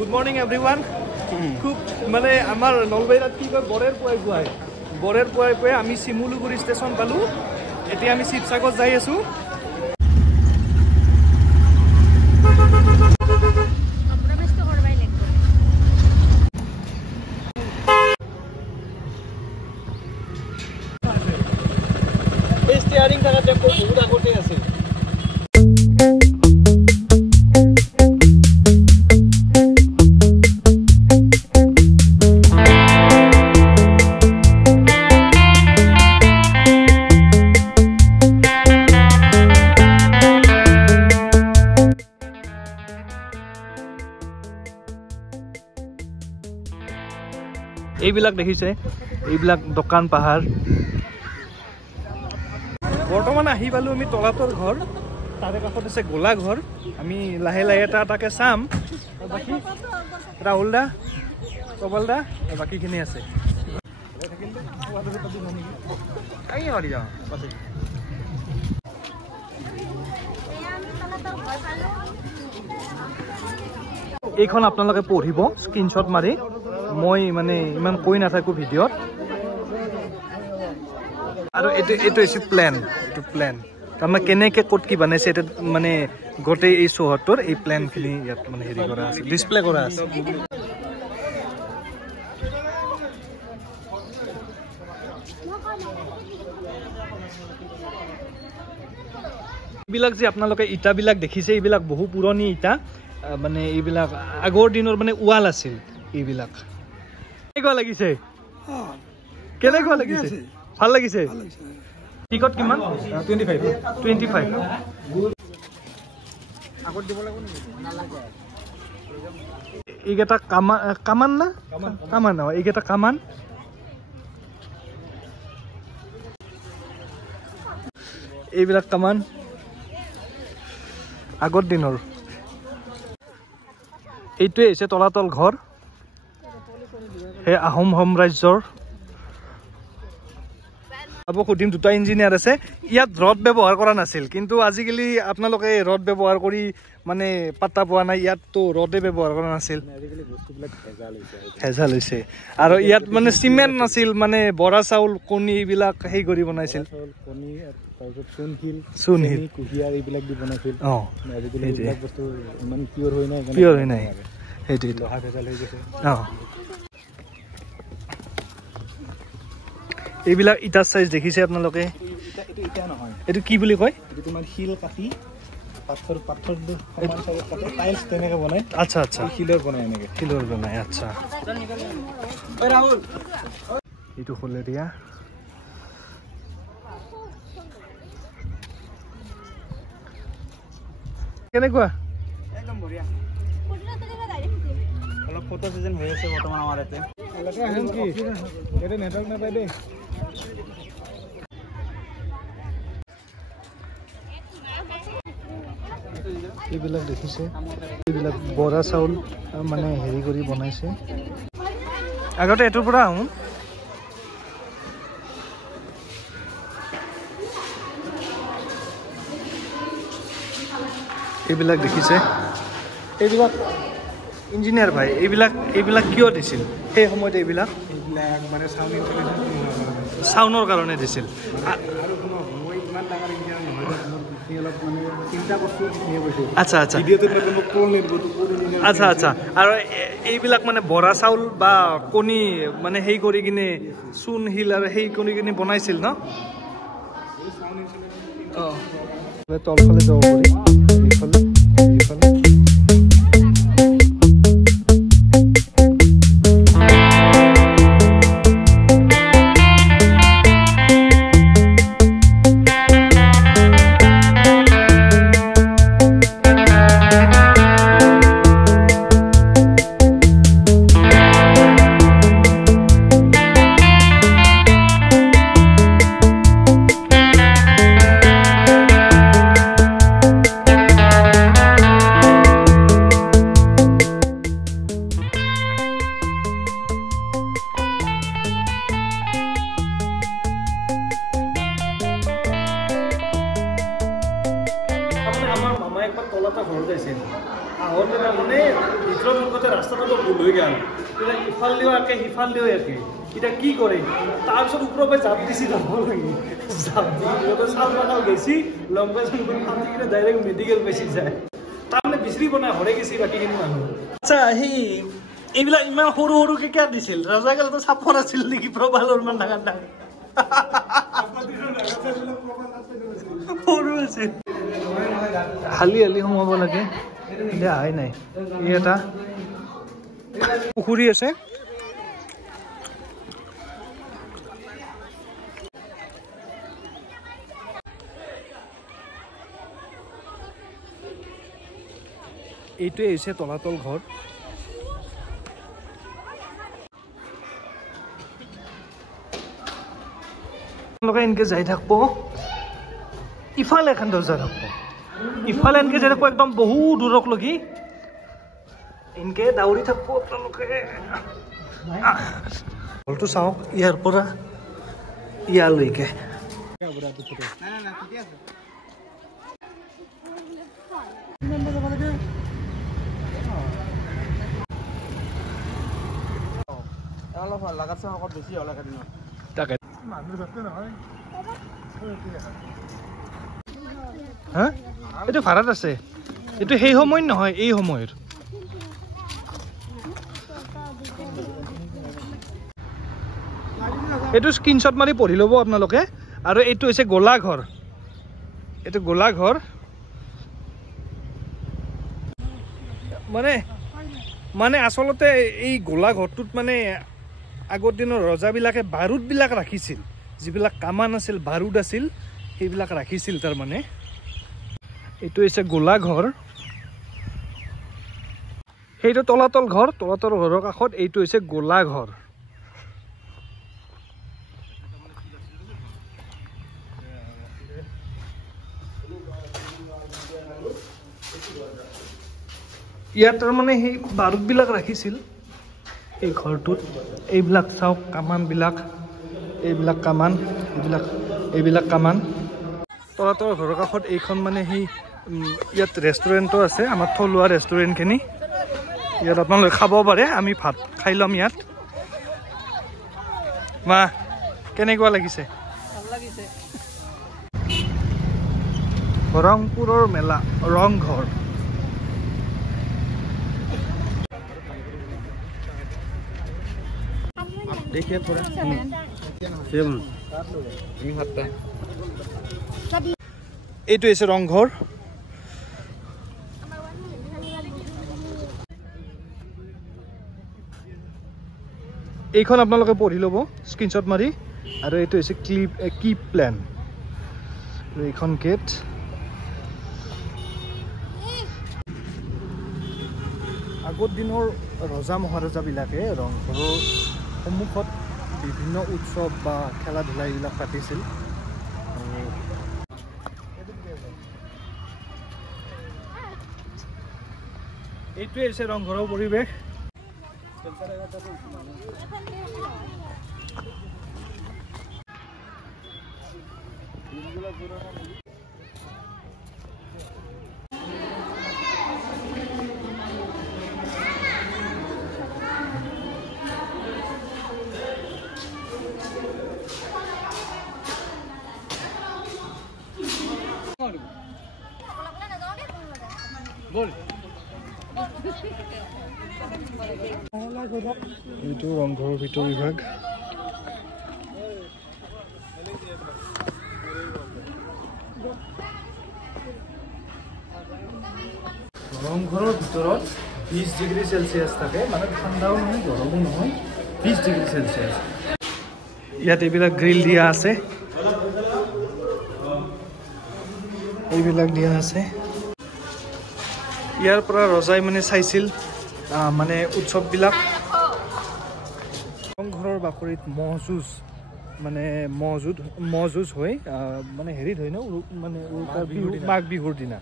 Good morning everyone. খুব মানে আমাৰ নলবাৰীত কি কয় বৰেৰ পুৱাই আমি শিমুলুগুৰি ষ্টেচন পালো এতিয়া আমি শিৱসাগৰ যাই আছো এই স্টিয়াৰিং থাকা টেম্পো বহুত আগতে আছে এইবিলাক দেখিছে এইবিলাক দোকান পাহাৰ বৰ্তমান আহি পালো আমি তলাতৰ ঘৰ তাৰে কাষত আছে গোলা ঘৰ আমি লাহে লাহে তাকে চাম বাকি ৰাহুল দা কবল দা বাকিখিনি আছে এইখন আপোনালোকে পঢ়িব স্ক্ৰীনশ্বট মাৰি মই মানে ইমান কৈ নাথাকো ভিডিঅ'ত আৰু এইটো আছে প্ল্যান তাৰমানে কেনেকৈ ক'ত কি বনাইছে এটা মানে গোটেই এই চহৰটোৰ এই প্ল্যানখিনি ইয়াত মানে হেৰি কৰা আছে ডিসপ্লে কৰা আছে এইবিলাক যে আপোনালোকে ইটাবিলাক দেখিছে এইবিলাক বহু পুৰণি ইটা মানে এইবিলাক আগৰ দিনৰ মানে ওয়াল আছিল এইবিলাক কেনেকুৱা লাগিছে ভাল লাগিছে টিকট কিমান 25 আগত দিব লাগিব নালাগে এইকেইটা কামান না কামান হয় এইকেইটা কামান এইবিলাক কামান আগৰ দিনৰ এইটোৱে হৈছে তলাতল ঘৰ হে আহোম সাম্ৰাজ্যৰ আবো খুদিম দুটা ইঞ্জিনিয়াৰ আছে ইয়াত ৰড ব্যৱহাৰ কৰা নাছিল কিন্তু আজিকালি আপোনালোকে ৰড ব্যৱহাৰ কৰি মানে পাত্তা পোৱা নাই ইয়াত তো ৰডে ব্যৱহাৰ কৰা নাছিল আজিকালি বস্তুবিলাক ভেজাল হৈছে আৰু ইয়াত মানে সিমেন্ট নাছিল মানে বৰা চাউল কণী এইবিলাক হেই কৰি বনাইছিল কণী তাৰপিছত চুনহিল কুহিয়াৰ এইবিলাক দি বনাইছিল আজিকালি এইবিলাক বস্তু ইমান পিয়ৰ হৈ নাই সেইটো লোহা ভেজাল হৈ গৈছে এইবিলাক ইটাৰ সাইজ দেখিছে আপোনালোকে এটা নহয় এটো কি বুলি কয় এটো তোমাৰ শিল কাটি পাথৰ সমান সাইজ কাটি টাইলছ তেনেকে বনায় আচ্ছা শিলৰ বনায় আচ্ছা ঐ ৰাহুল এটো খলেৰিয়া কেনেকুৱা একদম বঢ়িয়া অলপ ফটো সিজন হৈ আছে বৰ্তমান আমাৰ ইয়াতে এলাকা হেন কি এতে নেটৱৰ্ক নাপায় দেই এইবিলাক দেখিছে এইবিলাক বৰা চাউল মানে হেৰি কৰি বনাইছে আগতে এটোৰ পৰা আহোঁ এইবিলাক দেখিছে এইবিলাক ইঞ্জিনিয়াৰ ভাই এইবিলাক কিয় দিছিল সেই সময়ত এইবিলাক মানে চাউনৰ কাৰণে দিছিল আচ্ছা আৰু এইবিলাক মানে বৰা চাউল বা কণী মানে সেই কৰি কিনে চূণ শিল আৰু সেই কৰি কিনে বনাইছিল ন তলফালে যাব পাৰি এইফালে ৰাস্তাটো ভুল হৈ গ'ল এতিয়া ইফালেও একে সিফালেও একে এতিয়া কি কৰে তাৰপিছত ওপৰৰ পৰা জাপ দিছি যাব লাগি জাপ দি চাল বাগাল গেছি লম্বা চম্বা ফাটি কিনে ডাইৰেক্ট মেডিকেল বেছি যায় তাৰমানে বিচৰি বনাই হৰে গেছি বাকীখিনি মানুহ আচ্ছা সেই এইবিলাক ইমান সৰু সৰুকে কিয় দিছিল ৰজাগালটো চাপৰ আছিল নেকি প্ৰবালৰ ইমান ডাঙৰ ডাঙৰ সৰু আছিল হালি হালি সোমাব লাগে এতিয়া আহাই নাই ই এটা পুখুৰী আছে এইটোৱে হৈছে তলাতল ঘৰ আপোনালোকে এনেকে যাই থাকব ইফালে এখন দৰ্জা থাকব ইফালে এনেকে যাই থাকব একদম বহু দূৰক লগি এনেকে দাউৰি থাকব আপোনালোকে হলটো চাওক ইয়াৰ পৰা ইয়ালৈকে এইটো ভাড়াত আছে এইটো সেই সময় নহয় এই সময়ৰ এইটো স্ক্ৰীনশ্বট মাৰি পঢ়ি ল'ব আপোনালোকে আৰু এইটো হৈছে গোলাঘৰ এইটো গোলাঘৰ মানে মানে আচলতে এই গোলাঘৰটোত মানে আগৰ দিনৰ ৰজাবিলাকে বাৰুদবিলাক ৰাখিছিল যিবিলাক কামান আছিল বাৰুদ আছিল সেইবিলাক ৰাখিছিল তাৰমানে এইটো হৈছে গোলাঘৰ সেইটো তলাতল ঘৰ তলাতল ঘৰৰ কাষত এইটো হৈছে গোলাঘৰ ইয়াত তাৰমানে সেই বাৰুদবিলাক ৰাখিছিল এই ঘৰটোত এইবিলাক চাওক কামানবিলাক এইবিলাক কামান এইবিলাক কামান তলাতল ঘৰৰ কাষত এইখন মানে সেই ইয়াত ৰেষ্টুৰেণ্টো আছে আমাৰ থলুৱা ৰেষ্টুৰেণ্টখিনি ইয়াত আপোনালোকে খাব পাৰে আমি ভাত খাই ল'ম ইয়াত মা কেনেকুৱা লাগিছে ভাল লাগিছে ৰংপুৰৰ মেলা ৰংঘৰ देखिए थोड़ा এইটো হৈছে ৰংঘৰ এইখন আপোনালোকে পঢ়ি ল'ব স্ক্ৰীনশ্বট মাৰি আৰু এইটো হৈছে কি প্লেন এইখন গেট আগৰ দিনৰ ৰজা মহাৰজাবিলাকে ৰংঘৰৰ সন্মুখত বিভিন্ন উৎসৱ বা খেলা ধূলা এইবিলাক পাতিছিল এইটোৱে হৈছে ৰংঘৰৰ পৰিৱেশ এইটো ৰংঘৰৰ ভিতৰ বিভাগ ৰংঘৰৰ ভিতৰত 20 ডিগ্ৰী সেলসিয়াস থাকে মানে ঠাণ্ডাও নহয় গৰমো নহয় 20 ডিগ্ৰী সেলসিয়াস ইয়াত এইবিলাক গ্ৰিল দিয়া আছে এইবিলাক দিয়া আছে ইয়াৰ পৰা ৰজাই মানে চাইছিল মানে উৎসৱবিলাক ৰংঘৰৰ বাকৰিত মহযুঁজ মানে মহযুঁজ হৈ মানে হেৰিত হয় ন মানে মাঘ বিহুৰ দিনা